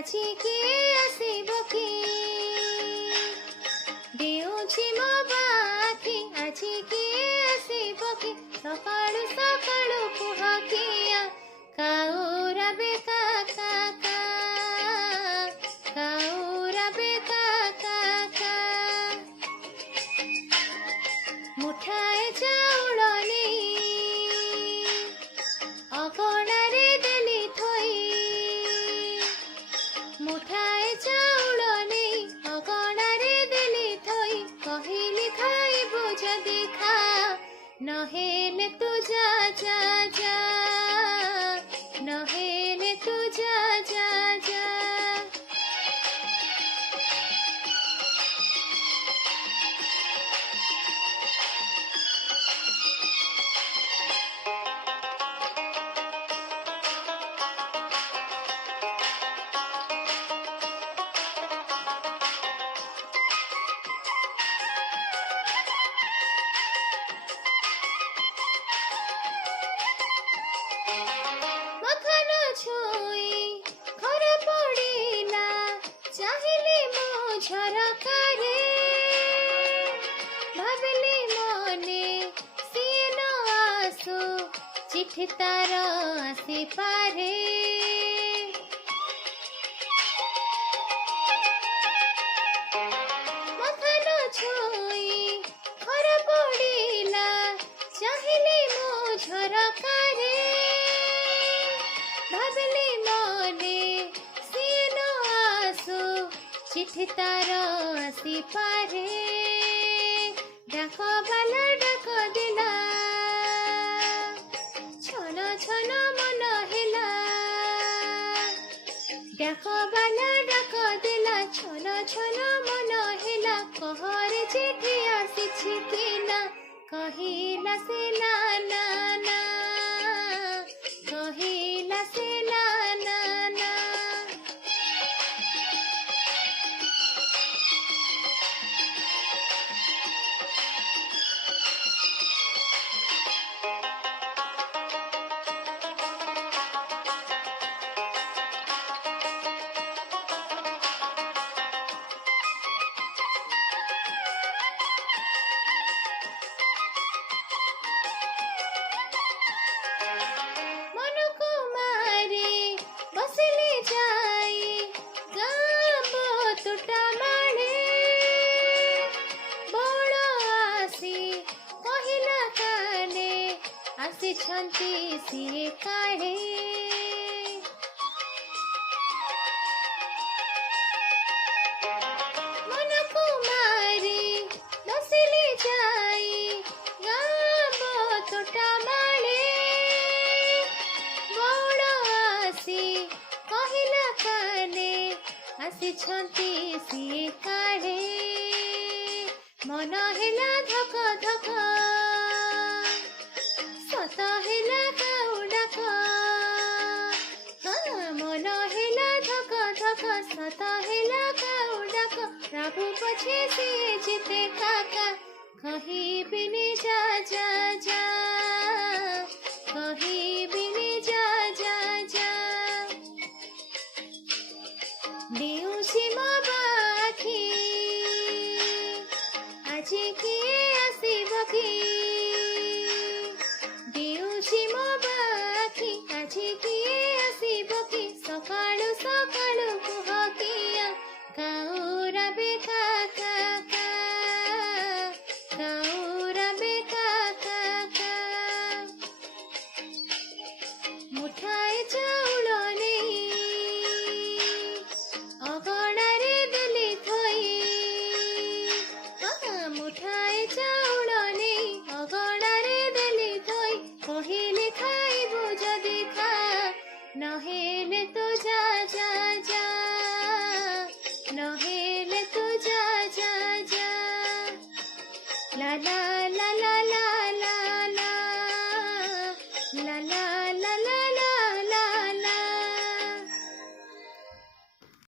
আজি কিଏ ଆସିବ କି ଦେଉଛି ମୋ ବାଖି ଆଜି କିଏ ଆସିବ କି ସକାଳୁ ସକାଳୁ କୁହ କିଆ କାଉରା ବେ କା କା କା କାଉରା ବେ କା କା କା ମୁଠାଏ ଚାଉଳ ନେଇ ଅଗଣାରେ ଦେଲି ଥୋଇ ମୁଠାଏ ଚାଉଳ ନେଇ ଅଗଣାରେ ଦେଲି ଥୋଇ କହିଲି ଖାଇବୁ ଯଦି ଖା ନହେଲେ ତୁ ଯା ଯା ଯା ନହେଲେ ତୁ ଯା ଯା ଯା ମଖାନ ଛୁଇଁ ଘରେ ପଡ଼ିଲା ଚାହିଁଲି ମୁଁ ଝରକାରେ ଭାବିଲି ମନେ ସିଏ ନ ଆସୁ ଚିଠି ତାର ଆସିପାରେ ମଖାନ ଛୁଇଁ ଘରେ ପଡ଼ିଲା ଚାହିଁଲି ମୁଁ ଝରକାରେ ଭାବିଲି ମନେ ସିଏ ନ ଆସୁ ଚିଠି ତାର ଆସିପାରେ ଡାକ ବାଲା ଡାକ ଦେଲା ଛନ ଛନ ମନ ହେଲା ଡାକ ବାଲା ଡାକ ଦେଲା ଛନ ଛନ ମନ ହେଲା କହରେ ଚିଠି ଆସିଛି କି ନା କହିଲା ସେ ନା ନା ନା କହିଲା ସେ ନା ନା ନା ମନକୁ ମାରି ବସିଲି ଯାଇ ଗାଁ ତୁଟା ମାଳେ ବଳ ଆସି କହିଲା କାଳେ ଆସିଛନ୍ତି ସିଏ କାଳେ ମନକୁ ମାରି ବସିଲି ଯାଇ ଗାଁ ତୁଟା ମାଳେ ବଳ ଆସି କହିଲା କାଳେ ଆସିଛନ୍ତି ସିଏ କାଳେ ମନ ହେଲା ଧକ ଧକ ସତ ହେଲା କାଉ ଡାକ ମନ ହେଲା ଧକ ଧକ ସତ ହେଲା କାଉ ଡାକ ପ୍ରଭୁ ପଛେ ସିଏ ଜିତେ କାକା କହିବିନି ଯା ଯା ଯା କହିବିନି ଯା ଯା ଯା ଦେଉଛି ମୋ ବାଖି ଆଜି କିଏ ଆସିବ କି ଦେଉଛି ମୋ ବାଖି ଆଜି କିଏ ଆସିବ କି ସକାଳୁ ସକାଳୁ କୁହ କିଆ କାଉରା ବେ କା କା କା କାଉରା ବେ କା କା କା ମୁଠାଏ ଚାଉଳ ନେଇ ଅଗଣାରେ ଦେଲି ଥୋଇ ମୁଠାଏ ଚାଉଳ ନେଇ ଅଗଣାରେ ଦେଲି ଥୋଇ କହିଲି ଖାଇବୁ ଯଦି ଖା ନହେଲେ ତୁ ଯା ଯା ଯା ନହେଲେ ତୁ ଯା ଯା ଯା ଲା ଲା